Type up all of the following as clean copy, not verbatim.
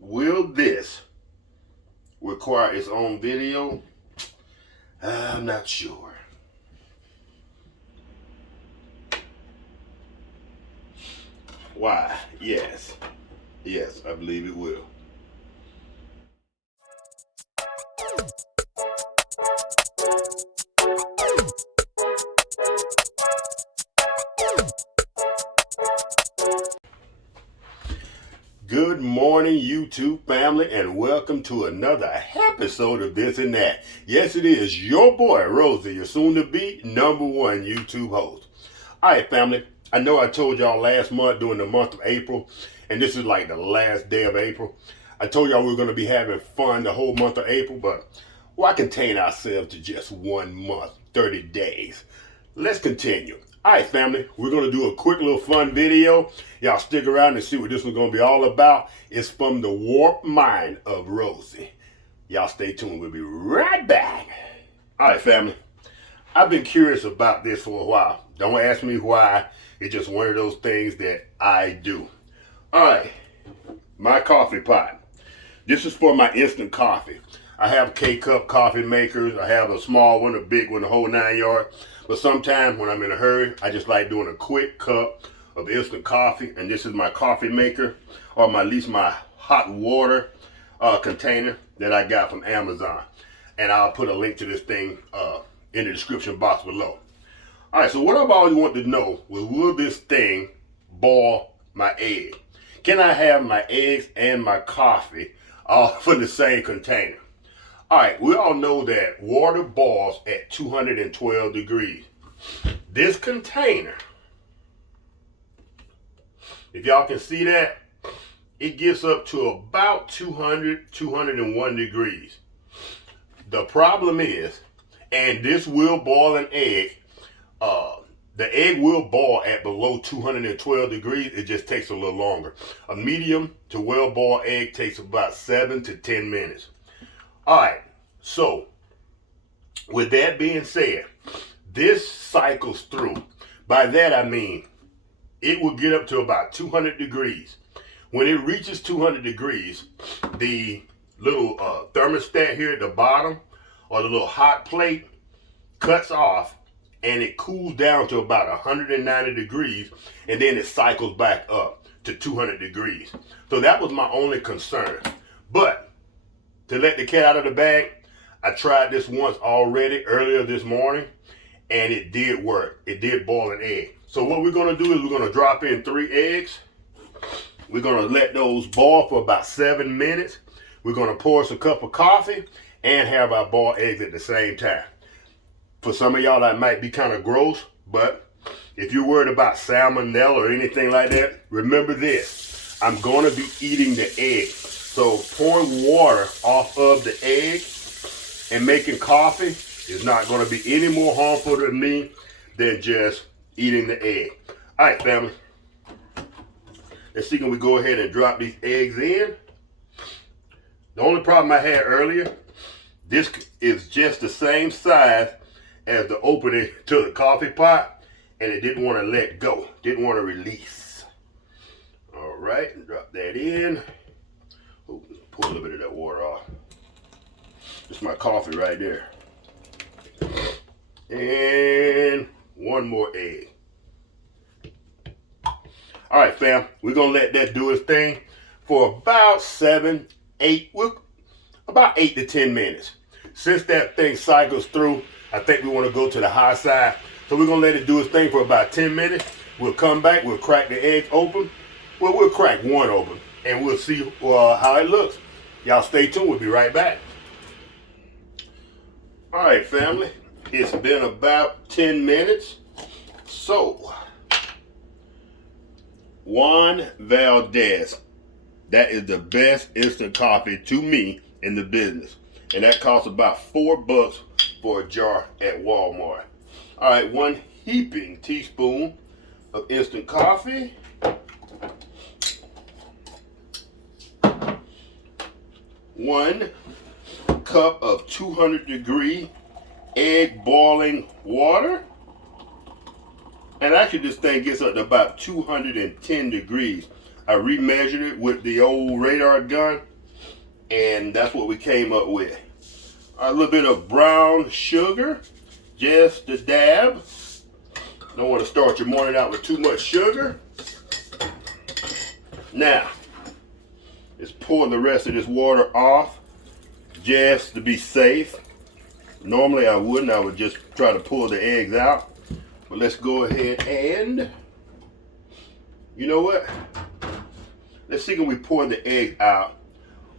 Will this require its own video? I'm not sure. Why? Yes, I believe it will. Good morning, YouTube family, and welcome to another episode of This and That. Yes, it is your boy, Rosie, your soon-to-be #1 YouTube host. All right, family, I know I told y'all last month during the month of April, and this is like the last day of April, I told y'all we were going to be having fun the whole month of April, but why contain ourselves to just 1 month, 30 days? Let's continue. All right, family, we're going to do a quick little fun video. Y'all stick around and see what this one's going to be all about. It's from the warped mind of Rosie. Y'all stay tuned. We'll be right back. All right, family. I've been curious about this for a while. Don't ask me why. It's just one of those things that I do. All right, my coffee pot. This is for my instant coffee. I have K-cup coffee makers. I have a small one, a big one, the whole 9 yards. But sometimes when I'm in a hurry, I just like doing a quick cup of instant coffee. And this is my coffee maker, or at least my hot water container that I got from Amazon. And I'll put a link to this thing in the description box below. All right, so what I've always wanted to know was, will this thing boil my egg? Can I have my eggs and my coffee all from the same container? All right, we all know that water boils at 212 degrees. This container, if y'all can see that, it gets up to about 200, 201 degrees. The problem is, and this will boil an egg, the egg will boil at below 212 degrees. It just takes a little longer. A medium to well boiled egg takes about 7 to 10 minutes. All right, so with that being said, this cycles through. By that I mean it will get up to about 200 degrees. When it reaches 200 degrees, the little thermostat here at the bottom, or the little hot plate, cuts off, and it cools down to about 190 degrees, and then it cycles back up to 200 degrees. So that was my only concern. But to let the cat out of the bag, I tried this once already earlier this morning, and it did work. It did boil an egg. So what we're going to do is we're going to drop in 3 eggs. We're going to let those boil for about 7 minutes. We're going to pour us a cup of coffee and have our boiled eggs at the same time. For some of y'all, that might be kind of gross, but if you're worried about salmonella or anything like that, remember this. I'm going to be eating the egg. So pouring water off of the egg and making coffee is not going to be any more harmful to me than just eating the egg. All right, family. Let's see, can we go ahead and drop these eggs in? The only problem I had earlier, this is just the same size as the opening to the coffee pot, and it didn't want to let go, didn't want to release. All right, drop that in. Ooh, pour a little bit of that water off. It's my coffee right there. And one more egg. All right, fam, we're gonna let that do its thing for about 8 to 10 minutes. Since that thing cycles through, I think we want to go to the high side. So we're going to let it do its thing for about 10 minutes. We'll come back. We'll crack the egg open. Well, we'll crack one open, and we'll see how it looks. Y'all stay tuned. We'll be right back. All right, family. It's been about 10 minutes. So, Juan Valdez. That is the best instant coffee to me in the business. And that costs about $4 for a jar at Walmart. All right, 1 heaping teaspoon of instant coffee. 1 cup of 200-degree egg boiling water. And actually this thing gets up to about 210 degrees. I remeasured it with the old radar gun, And that's what we came up with. A little bit of brown sugar, just a dab. Don't want to start your morning out with too much sugar. Now, let's pour the rest of this water off just to be safe. Normally I wouldn't, I would just try to pull the eggs out. But let's go ahead and, you know what? Let's see, can we pour the egg out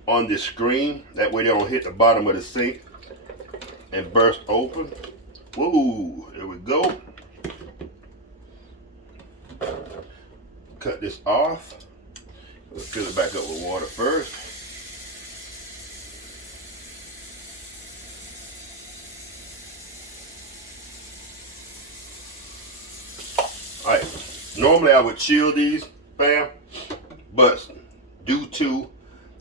on this screen? That way they don't hit the bottom of the sink and burst open. Whoa, there we go. Cut this off. Let's fill it back up with water first. All right, normally I would chill these, fam, but due to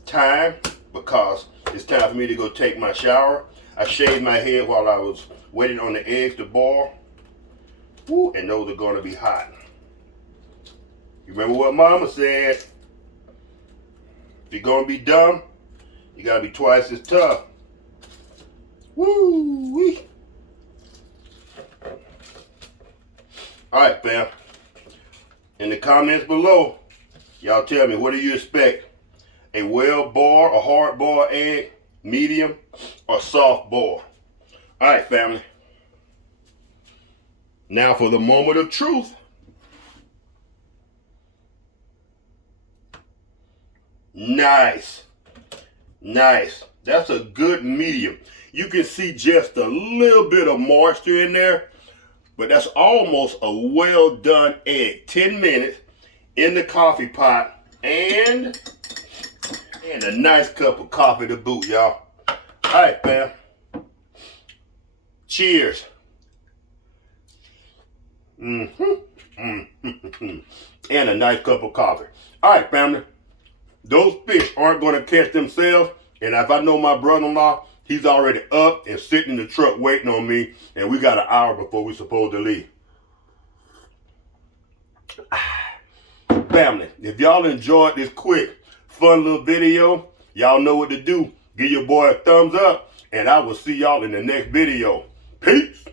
time, because it's time for me to go take my shower, I shaved my head while I was waiting on the eggs to boil. Woo, and those are gonna be hot. You remember what Mama said? If you're gonna be dumb, you gotta be twice as tough. Woo wee. Alright, fam. In the comments below, y'all tell me, what do you expect? A well-boiled, a hard-boiled egg, medium, or soft boil? Alright, family. Now for the moment of truth. Nice. Nice. That's a good medium. You can see just a little bit of moisture in there, but that's almost a well done egg. 10 minutes in the coffee pot and a nice cup of coffee to boot, y'all. All right, fam. Cheers. And a nice cup of coffee. All right, family. Those fish aren't going to catch themselves. And if I know my brother-in-law, he's already up and sitting in the truck waiting on me. And we got an hour before we're supposed to leave. Family, if y'all enjoyed this quick, fun little video, y'all know what to do. Give your boy a thumbs up. And I will see y'all in the next video. Peace.